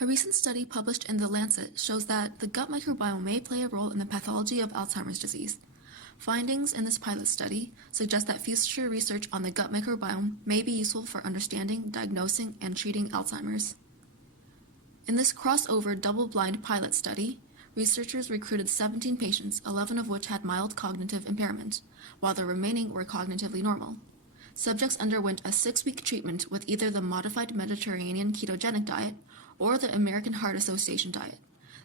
A recent study published in The Lancet shows that the gut microbiome may play a role in the pathology of Alzheimer's disease. Findings in this pilot study suggest that future research on the gut microbiome may be useful for understanding, diagnosing, and treating Alzheimer's. In this crossover double-blind pilot study, researchers recruited 17 patients, 11 of which had mild cognitive impairment, while the remaining were cognitively normal. Subjects underwent a 6-week treatment with either the modified Mediterranean ketogenic diet or the American Heart Association diet.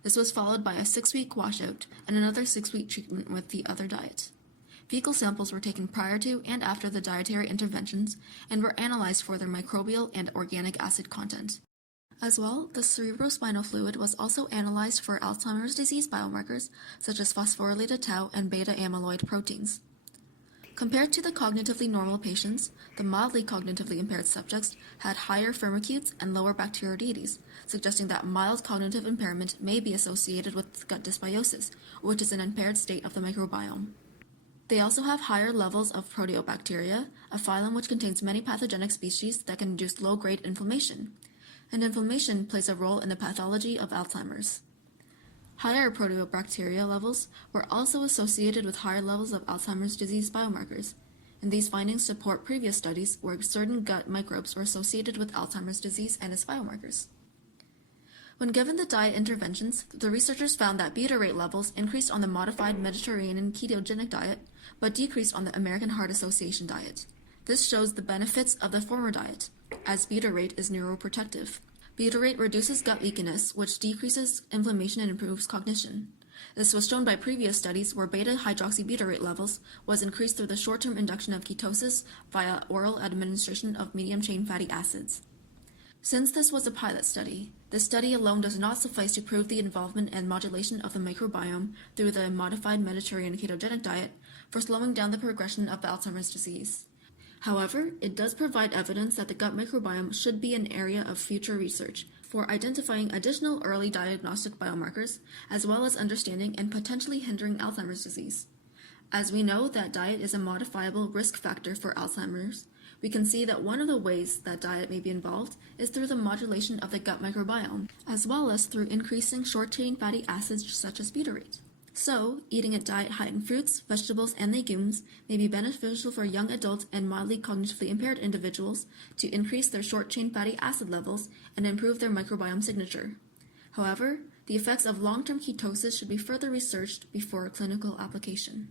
This was followed by a 6-week washout and another 6-week treatment with the other diet. Fecal samples were taken prior to and after the dietary interventions and were analyzed for their microbial and organic acid content. As well, the cerebrospinal fluid was also analyzed for Alzheimer's disease biomarkers such as phosphorylated tau and beta-amyloid proteins. Compared to the cognitively normal patients, the mildly cognitively impaired subjects had higher firmicutes and lower bacteroidetes, suggesting that mild cognitive impairment may be associated with gut dysbiosis, which is an impaired state of the microbiome. They also have higher levels of proteobacteria, a phylum which contains many pathogenic species that can induce low-grade inflammation, and inflammation plays a role in the pathology of Alzheimer's. Higher proteobacteria levels were also associated with higher levels of Alzheimer's disease biomarkers, and these findings support previous studies where certain gut microbes were associated with Alzheimer's disease and its biomarkers. When given the diet interventions, the researchers found that butyrate levels increased on the modified Mediterranean ketogenic diet, but decreased on the American Heart Association diet. This shows the benefits of the former diet, as butyrate is neuroprotective. Butyrate reduces gut leakiness, which decreases inflammation and improves cognition. This was shown by previous studies where beta-hydroxybutyrate levels was increased through the short-term induction of ketosis via oral administration of medium-chain fatty acids. Since this was a pilot study, this study alone does not suffice to prove the involvement and modulation of the microbiome through the modified Mediterranean ketogenic diet for slowing down the progression of Alzheimer's disease. However, it does provide evidence that the gut microbiome should be an area of future research for identifying additional early diagnostic biomarkers, as well as understanding and potentially hindering Alzheimer's disease. As we know that diet is a modifiable risk factor for Alzheimer's, we can see that one of the ways that diet may be involved is through the modulation of the gut microbiome, as well as through increasing short-chain fatty acids such as butyrate. So, eating a diet high in fruits, vegetables, and legumes may be beneficial for young adults and mildly cognitively impaired individuals to increase their short-chain fatty acid levels and improve their microbiome signature. However, the effects of long-term ketosis should be further researched before clinical application.